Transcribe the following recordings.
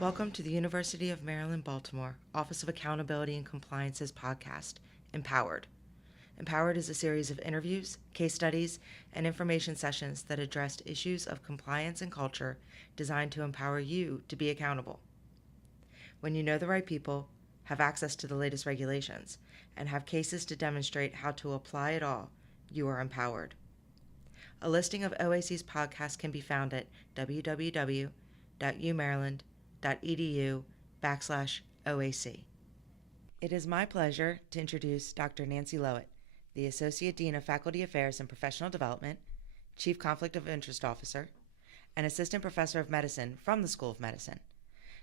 Welcome to the University of Maryland, Baltimore Office of Accountability and Compliance's podcast, Empowered. Empowered is a series of interviews, case studies, and information sessions that address issues of compliance and culture designed to empower you to be accountable. When you know the right people, have access to the latest regulations, and have cases to demonstrate how to apply it all, you are empowered. A listing of OAC's podcasts can be found at www.umaryland.edu/OAC. It is my pleasure to introduce Dr. Nancy Lowitt, the Associate Dean of Faculty Affairs and Professional Development, Chief Conflict of Interest Officer, and Assistant Professor of Medicine from the School of Medicine.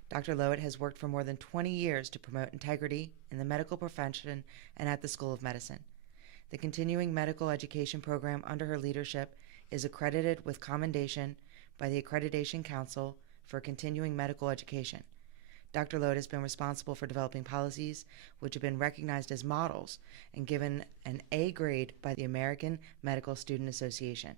Dr. Lowitt has worked for more than 20 years to promote integrity in the medical profession and at the School of Medicine. The continuing medical education program under her leadership is accredited with commendation by the Accreditation Council for Continuing Medical Education. Dr. Lowitt has been responsible for developing policies which have been recognized as models and given an A grade by the American Medical Student Association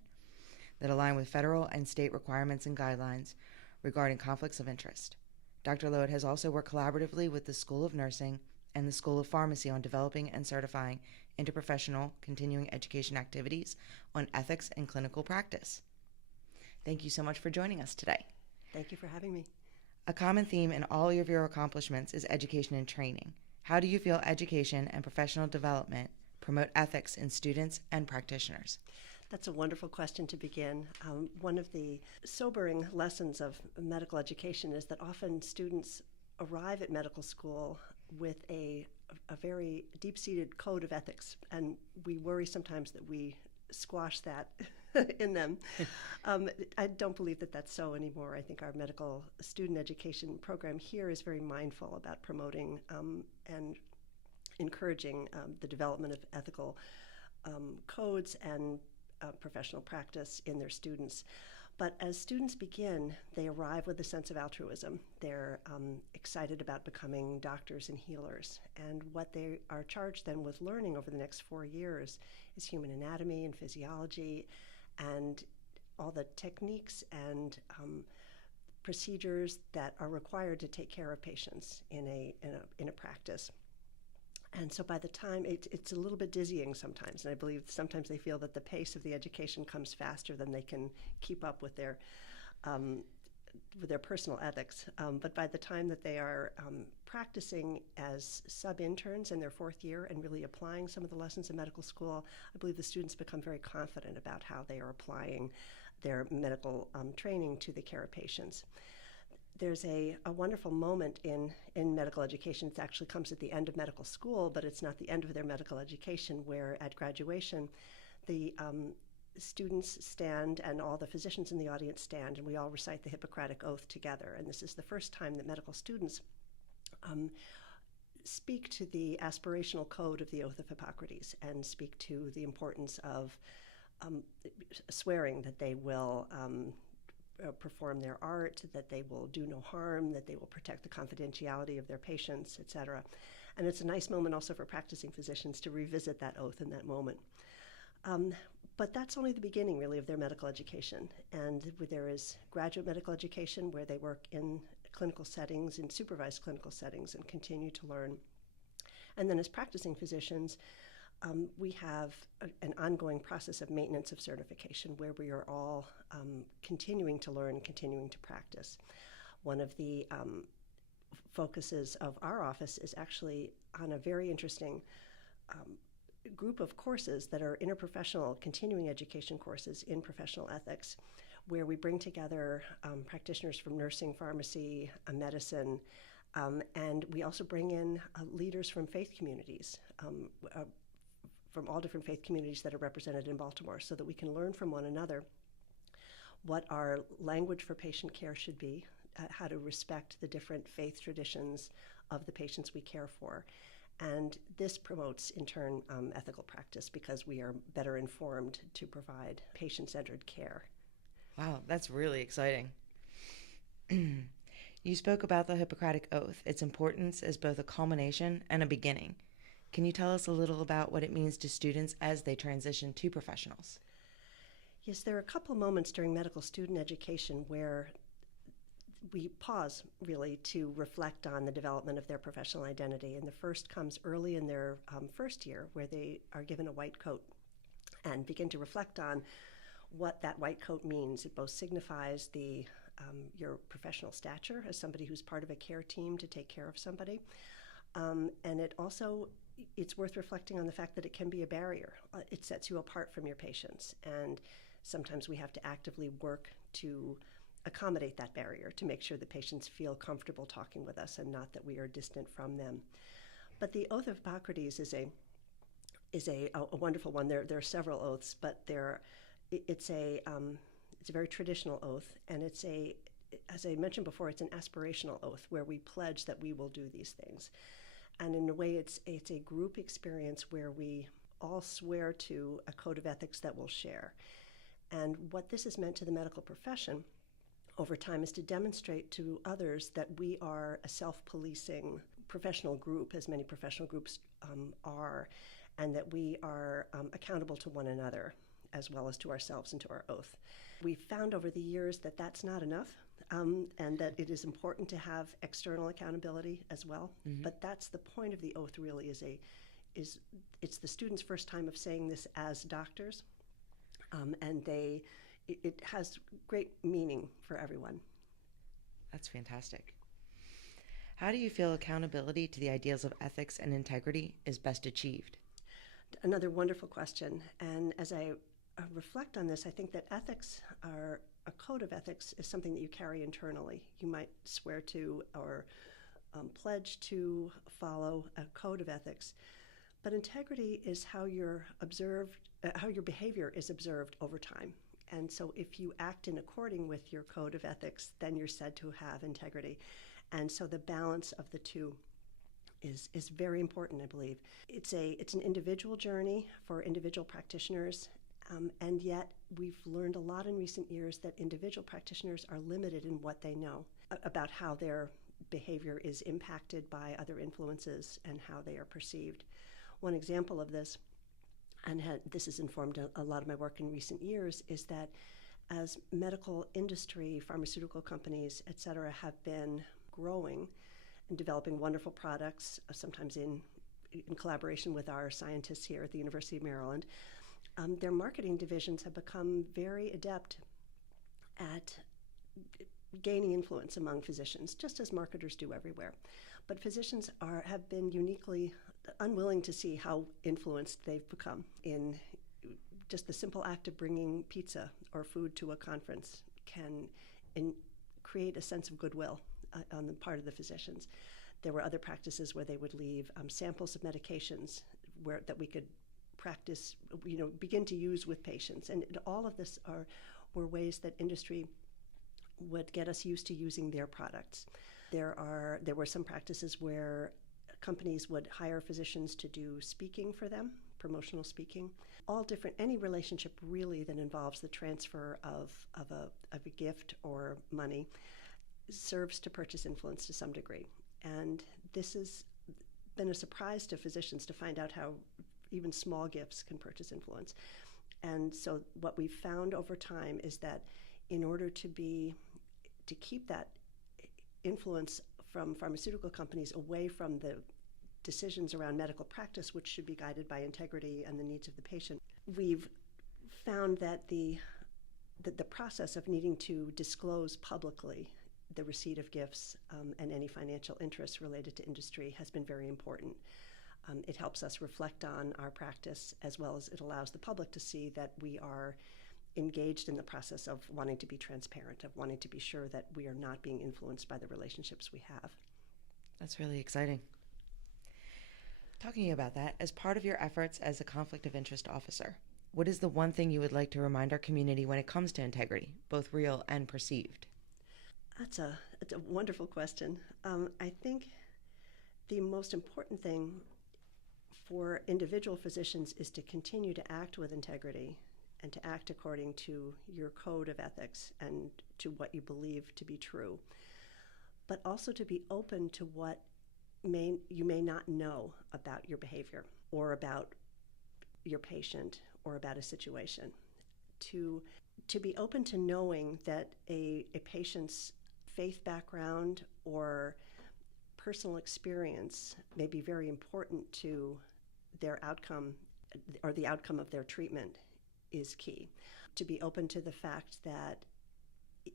that align with federal and state requirements and guidelines regarding conflicts of interest. Dr. Lowitt has also worked collaboratively with the School of Nursing and the School of Pharmacy on developing and certifying interprofessional continuing education activities on ethics and clinical practice. Thank you so much for joining us today. Thank you for having me. A common theme in all of your accomplishments is education and training. How do you feel education and professional development promote ethics in students and practitioners? That's a wonderful question to begin. One of the sobering lessons of medical education is that often students arrive at medical school with a very deep-seated code of ethics, and we worry sometimes that we squash that in them. I don't believe that that's so anymore. I think our medical student education program here is very mindful about promoting and encouraging the development of ethical codes and professional practice in their students. But as students begin, they arrive with a sense of altruism. They're excited about becoming doctors and healers. And what they are charged then with learning over the next 4 years is human anatomy and physiology and all the techniques and procedures that are required to take care of patients in a practice. And so by the time, it's a little bit dizzying sometimes, and I believe sometimes they feel that the pace of the education comes faster than they can keep up with their personal ethics. But by the time that they are practicing as sub-interns in their 4th year and really applying some of the lessons in medical school, I believe the students become very confident about how they are applying their medical training to the care of patients. There's a wonderful moment in medical education. It actually comes at the end of medical school, but it's not the end of their medical education, where at graduation, the students stand and all the physicians in the audience stand, and we all recite the Hippocratic Oath together. And this is the first time that medical students speak to the aspirational code of the Oath of Hippocrates and speak to the importance of swearing that they will perform their art, that they will do no harm, that they will protect the confidentiality of their patients, etc. And it's a nice moment also for practicing physicians to revisit that oath in that moment. But that's only the beginning, really, of their medical education. And there is graduate medical education where they work in clinical settings, in supervised clinical settings, and continue to learn. And then as practicing physicians, we have an ongoing process of maintenance of certification where we are all continuing to learn, continuing to practice. One of the focuses of our office is actually on a very interesting group of courses that are interprofessional continuing education courses in professional ethics, where we bring together practitioners from nursing, pharmacy, medicine, and we also bring in leaders from faith communities, from all different faith communities that are represented in Baltimore, so that we can learn from one another what our language for patient care should be, how to respect the different faith traditions of the patients we care for. And this promotes, in turn, ethical practice because we are better informed to provide patient-centered care. Wow, that's really exciting. You spoke about the Hippocratic Oath, its importance as both a culmination and a beginning. Can you tell us a little about what it means to students as they transition to professionals? Yes, there are a couple moments during medical student education where we pause really to reflect on the development of their professional identity. And the first comes early in their first year, where they are given a white coat and begin to reflect on what that white coat means. It both signifies your professional stature as somebody who's part of a care team to take care of somebody, and it's worth reflecting on the fact that it can be a barrier. It sets you apart from your patients, and sometimes we have to actively work to accommodate that barrier to make sure the patients feel comfortable talking with us and not that we are distant from them. But the Oath of Hippocrates is a wonderful one. There are several oaths, but it's a very traditional oath, and as I mentioned before, it's an aspirational oath where we pledge that we will do these things. And in a way, it's a group experience where we all swear to a code of ethics that we'll share. And what this has meant to the medical profession over time is to demonstrate to others that we are a self-policing professional group, as many professional groups are, and that we are accountable to one another as well as to ourselves and to our oath. We've found over the years that that's not enough, and that it is important to have external accountability as well. Mm-hmm. But that's the point of the oath. Really, it's the students' first time of saying this as doctors, and it has great meaning for everyone. That's fantastic. How do you feel accountability to the ideals of ethics and integrity is best achieved? Another wonderful question. And as I reflect on this, I think that a code of ethics is something that you carry internally. You might swear to or pledge to follow a code of ethics. But integrity is how your behavior is observed over time. And so if you act in according with your code of ethics, then you're said to have integrity. And so the balance of the two is very important, I believe. It's an individual journey for individual practitioners, and yet we've learned a lot in recent years that individual practitioners are limited in what they know about how their behavior is impacted by other influences and how they are perceived. One example of this, and this has informed a lot of my work in recent years, is that as medical industry, pharmaceutical companies, et cetera, have been growing and developing wonderful products, sometimes in collaboration with our scientists here at the University of Maryland, their marketing divisions have become very adept at gaining influence among physicians, just as marketers do everywhere. But physicians have been uniquely unwilling to see how influenced they've become in just the simple act of bringing pizza or food to a conference can create a sense of goodwill on the part of the physicians. There were other practices where they would leave samples of medications that we could practice, begin to use with patients. And all of this were ways that industry would get us used to using their products. There were some practices where companies would hire physicians to do speaking for them, promotional speaking. All different, any relationship really that involves the transfer of a gift or money serves to purchase influence to some degree. And this has been a surprise to physicians to find out how even small gifts can purchase influence. And so what we've found over time is that in order to keep that influence from pharmaceutical companies away from the decisions around medical practice, which should be guided by integrity and the needs of the patient, we've found that the process of needing to disclose publicly the receipt of gifts and any financial interests related to industry has been very important. It helps us reflect on our practice, as well as it allows the public to see that we are engaged in the process of wanting to be transparent, of wanting to be sure that we are not being influenced by the relationships we have. That's really exciting. Talking about that, as part of your efforts as a conflict of interest officer, what is the one thing you would like to remind our community when it comes to integrity, both real and perceived? That's a wonderful question. I think the most important thing for individual physicians is to continue to act with integrity and to act according to your code of ethics and to what you believe to be true, but also to be open to what you may not know about your behavior or about your patient or about a situation. To be open to knowing that a patient's faith background or personal experience may be very important to their outcome or the outcome of their treatment is key. To be open to the fact that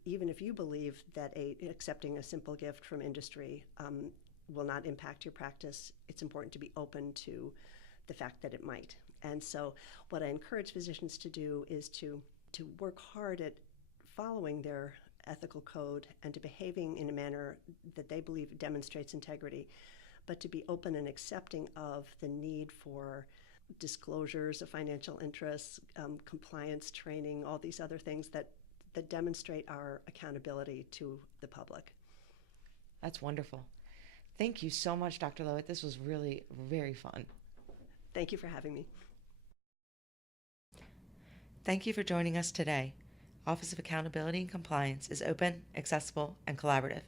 even if you believe that accepting a simple gift from industry will not impact your practice, it's important to be open to the fact that it might. And so what I encourage physicians to do is to work hard at following their ethical code and to behaving in a manner that they believe demonstrates integrity, but to be open and accepting of the need for disclosures of financial interests, compliance training, all these other things that demonstrate our accountability to the public. That's wonderful. Thank you so much, Dr. Lowitt. This was really very fun. Thank you for having me. Thank you for joining us today. Office of Accountability and Compliance is open, accessible, and collaborative.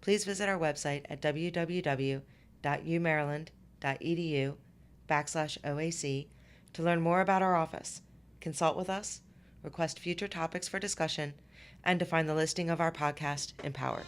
Please visit our website at www.umaryland.edu/OAC to learn more about our office, consult with us, request future topics for discussion, and to find the listing of our podcast, Empowered.